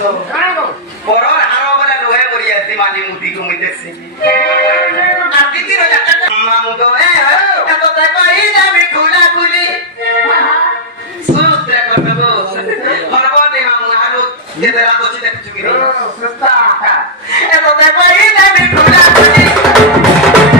तो परर हारो बले लोहे बरिया दिमानी मुदी को मिते से आती ती रोजा मामू गो ए हो तो ते कहि जाबे खुला खुली सूत्र करबो हरबो दे मामू आलो ये तेरा तो चिते कुछ भी नहीं सुस्ता ए तो ते कहि जाबे खुला खुली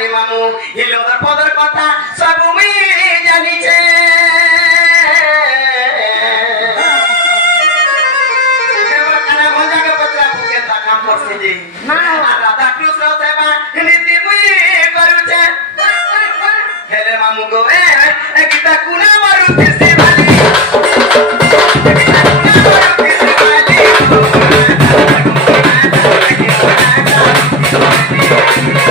জানি মামু হিলোর পদর কথা সব মুই জানিছে কানা ভঞ্জাকে পচরা বুকে তা কাম করছে যে না রাধা কৃষ্ণ সেবা নীতি মুই করুছে হেলে মামু গো এ গীতা কুনা মারু কিসে ভালি Thank you.